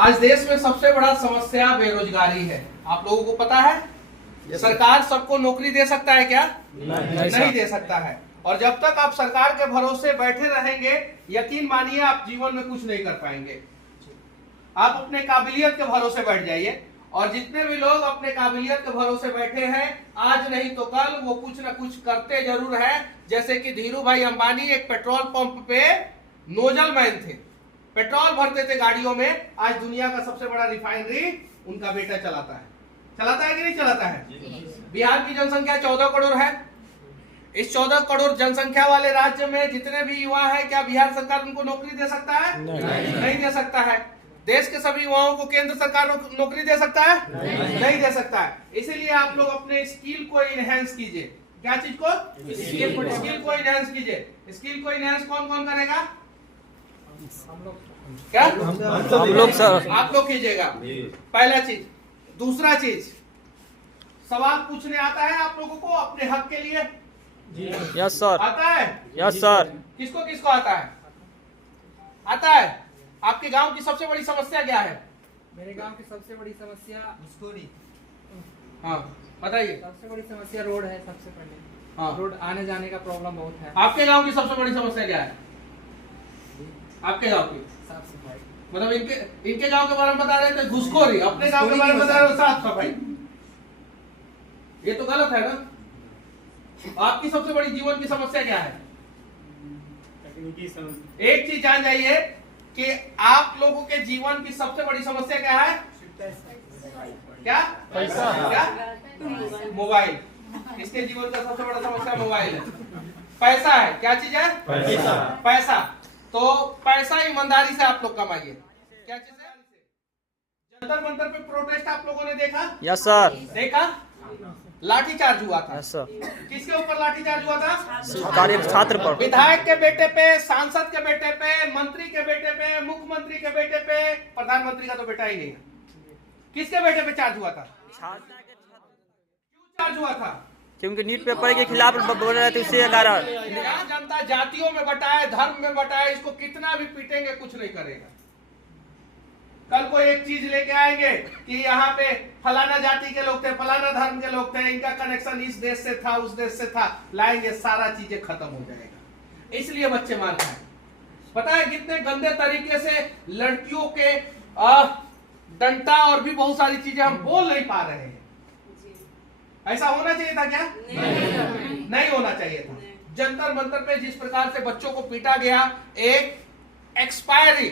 आज देश में सबसे बड़ा समस्या बेरोजगारी है। आप लोगों को पता है सरकार सबको नौकरी दे सकता है क्या? नहीं दे सकता है। और जब तक आप सरकार के भरोसे बैठे रहेंगे, यकीन मानिए आप जीवन में कुछ नहीं कर पाएंगे। आप अपने काबिलियत के भरोसे बैठ जाइए, और जितने भी लोग अपने काबिलियत के भरोसे बैठे हैं, आज नहीं तो कल वो कुछ ना कुछ करते जरूर है। जैसे कि धीरू भाई अंबानी एक पेट्रोल पंप पे नोजल मैन थे, पेट्रोल भरते थे गाड़ियों में। आज दुनिया का सबसे बड़ा रिफाइनरी उनका बेटा चलाता है। चलाता है कि नहीं चलाता है? बिहार की जनसंख्या 14 करोड़ है। इस 14 करोड़ जनसंख्या वाले राज्य में जितने भी युवा है, क्या बिहार सरकार उनको नौकरी दे सकता है? नहीं दे सकता है। देश के सभी युवाओं को केंद्र सरकार नौकरी दे सकता है? नहीं दे सकता है। इसीलिए आप लोग अपने स्किल को इनहेंस कीजिए। क्या चीज को? स्किल को इनहेंस कीजिए। स्किल को इनहेंस कौन कौन करेगा? क्या? हम लोग सर। आप लोग कीजिएगा, पहला चीज। दूसरा चीज, सवाल पूछने आता है आप लोगों को अपने हक के लिए? Yes sir. आता है? Yes sir. किसको किसको आता है? आता है। आपके गांव की सबसे बड़ी समस्या क्या है? मेरे गांव की सबसे बड़ी समस्या हाँ बताइए। सबसे बड़ी समस्या रोड है। सबसे पहले हाँ, रोड आने जाने का प्रॉब्लम बहुत है। आपके गांव की सबसे बड़ी समस्या क्या है? आपके गांव की साफ सफाई। मतलब इनके गांव के बारे में बता रहे थे घुसखोरी, अपने गांव के बारे में बता रहे हो साफ सफाई। ये तो गलत है ना। आपकी सबसे बड़ी जीवन की समस्या क्या है? एक चीज जान जाइए कि आप लोगों के जीवन की सबसे बड़ी समस्या क्या है? क्या? पैसा। क्या? मोबाइल। इसके जीवन का सबसे बड़ा समस्या मोबाइल है, पैसा है। क्या चीज है? पैसा। पैसा। तो पैसा ईमानदारी से आप लोग कमाइए। क्या चीज है? जंतर मंतर पे प्रोटेस्ट आप लोगों ने देखा? Yes sir. देखा? लाठीचार्ज हुआ था। Yes sir. किसके ऊपर लाठीचार्ज हुआ था? सरकारी छात्र पर। विधायक के बेटे पे, सांसद के बेटे पे, मंत्री के बेटे पे, मुख्यमंत्री के बेटे पे। प्रधानमंत्री का तो बेटा ही नहीं है। किसके बेटे पे चार्ज हुआ था? क्यों चार्ज हुआ था? क्योंकि नीट पेपर के खिलाफ बोल रहे थे, उससे कारण। यहाँ जनता जातियों में बटा है, धर्म में बटा है। इसको कितना भी पीटेंगे कुछ नहीं करेगा। कल को एक चीज लेके आएंगे कि यहाँ पे फलाना जाति के लोग थे, फलाना धर्म के लोग थे, इनका कनेक्शन इस देश से था, उस देश से था, लाएंगे, सारा चीजें खत्म हो जाएगा। इसलिए बच्चे मार खाए। पता है कितने गंदे तरीके से लड़कियों के डंटा और भी बहुत सारी चीजें हम बोल नहीं पा रहे हैं। ऐसा होना चाहिए था क्या? नहीं होना चाहिए था। जंतर मंतर पे जिस प्रकार से बच्चों को पीटा गया, एक एक्सपायरी,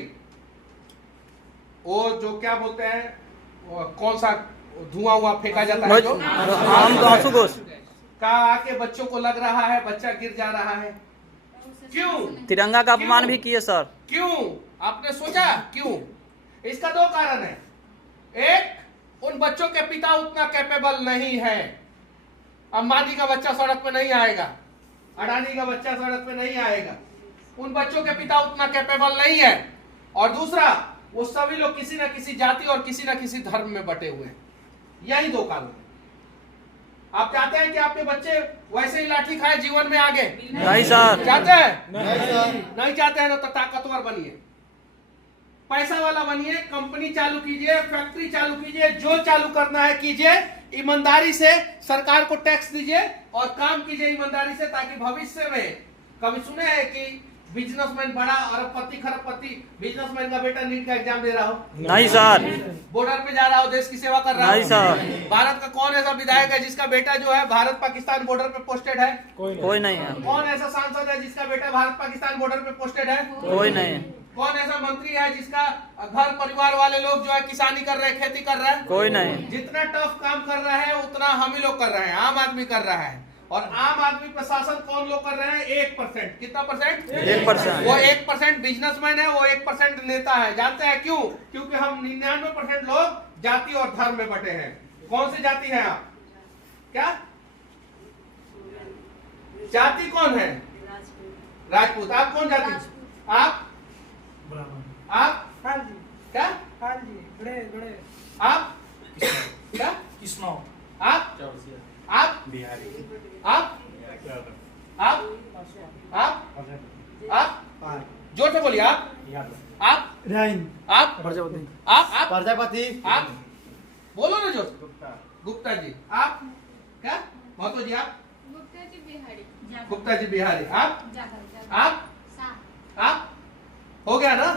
वो जो क्या बोलते हैं, कौन सा धुआं फेंका जाता है जो आंसू घोष का आके बच्चों को लग रहा है, बच्चा गिर जा रहा है। क्यों? तिरंगा का अपमान भी किए सर। क्यों? आपने सोचा क्यों? इसका दो कारण है। एक, उन बच्चों के पिता उतना कैपेबल नहीं है। अंबानी का बच्चा सड़क पे नहीं आएगा, अडानी का बच्चा सड़क पे नहीं आएगा। उन बच्चों के पिता उतना कैपेबल नहीं है। और दूसरा, वो सभी लोग किसी न किसी जाति और किसी न किसी धर्म में बटे हुए हैं। यही दो कारण है। आप चाहते हैं कि आपके बच्चे वैसे ही लाठी खाए जीवन में आगे? नहीं सर। चाहते हैं? नहीं चाहते हैं ना, तो ताकतवर बनिए, पैसा वाला बनिए, कंपनी चालू कीजिए, फैक्ट्री चालू कीजिए, जो चालू करना है कीजिए, ईमानदारी से सरकार को टैक्स दीजिए और काम कीजिए ईमानदारी से, ताकि भविष्य में कभी सुने हैं कि बिजनेसमैन बड़ा अरबपति खरबपति बिजनेसमैन का बेटा नीट का एग्जाम दे रहा हो? नहीं सर। बॉर्डर पे जा रहा हो, देश की सेवा कर रहा हो? नहीं सर। भारत का कौन ऐसा विधायक है जिसका बेटा जो है भारत पाकिस्तान बॉर्डर पे पोस्टेड है? कोई नहीं है। कौन ऐसा सांसद है जिसका बेटा भारत पाकिस्तान बॉर्डर पे पोस्टेड है? कोई नहीं है। कौन ऐसा मंत्री है जिसका घर परिवार वाले लोग जो है किसानी कर रहे हैं, खेती कर रहे हैं? कोई नहीं। जितना टफ काम कर रहा है उतना हम ही लोग कर रहे हैं, आम आदमी कर रहा है। और आम आदमी प्रशासन कौन लोग कर रहे हैं? 1%। कितना परसेंट? 1%। वो 1% बिजनेसमैन है, वो 1% नेता है। जानते हैं क्यों? क्योंकि हम 99% लोग जाति और धर्म में बटे हैं। कौन सी जाति है आप? क्या जाति कौन है? राजपूत। आप कौन जाति? आप क्या? आप क्या? आप बिहारी। आप जोर से बोलिए। आप प्रजापति आप बोलो ना जोर से। गुप्ता जी। आप क्या महतो जी? आप गुप्ता जी बिहारी। आप हो गया ना।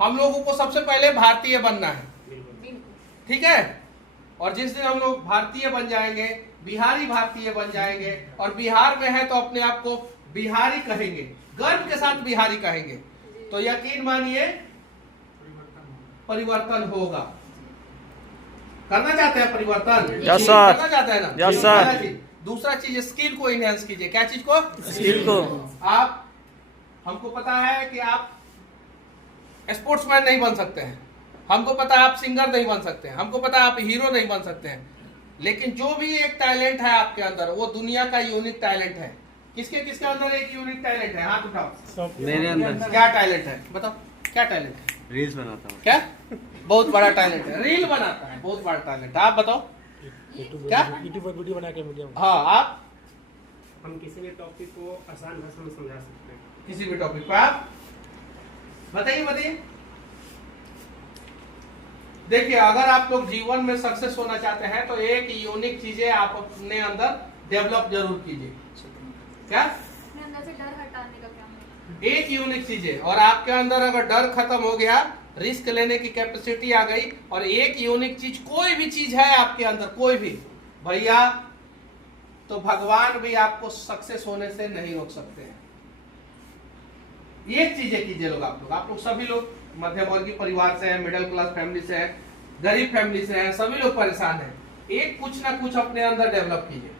हम लोगों को सबसे पहले भारतीय बनना है, ठीक है। और जिस दिन हम लोग भारतीय बन जाएंगे, बिहारी भारतीय बन जाएंगे, और बिहार में है तो अपने आप को बिहारी कहेंगे, गर्व के साथ बिहारी कहेंगे, तो यकीन मानिए परिवर्तन होगा। करना चाहते हैं परिवर्तन? Yes sir. करना चाहते हैं ना? Yes sir. दूसरा चीज स्किल को इनहेंस कीजिए। क्या चीज को? स्किल को। आप, हमको पता है कि आप स्पोर्ट्समैन नहीं बन सकते हैं, हमको पता है आप सिंगर नहीं बन सकते हैं, हमको पता है आप हीरो नहीं बन सकते हैं, लेकिन जो भी एक टैलेंट है आपके अंदर, वो दुनिया का यूनिक टैलेंट है। किसके किसके अंदर एक यूनिक टैलेंट है? हाथ उठाओ। मेरे अंदर क्या टैलेंट है? बताओ क्या टैलेंट है? रील्स बनाता हूँ। क्या? बहुत बड़ा टैलेंट है, रील बनाता है, बहुत बड़ा टैलेंट है। आप बताओ क्या? यूट्यूब पर वीडियो बना के मीडिया। हाँ, आप हम किसी भी टॉपिक को आसान भाषा में समझा सकते हैं। किसी भी टॉपिक पर आप बताइए। देखिए, अगर आप लोग जीवन में सक्सेस होना चाहते हैं तो एक यूनिक चीजें आप अपने अंदर डेवलप जरूर कीजिए। क्या? अपने अंदर से डर हटाने का क्या मतलब? एक यूनिक चीजें, और आपके अंदर अगर डर खत्म हो गया, रिस्क लेने की कैपेसिटी आ गई, और एक यूनिक चीज, कोई भी चीज है आपके अंदर, कोई भी भैया, तो भगवान भी आपको सक्सेस होने से नहीं रोक सकते हैं। एक चीजें कीजिए लोग, आप लोग सभी लोग मध्यम वर्गीय परिवार से हैं, मिडिल क्लास फैमिली से हैं, गरीब फैमिली से हैं, सभी लोग परेशान हैं। एक कुछ ना कुछ अपने अंदर डेवलप कीजिए।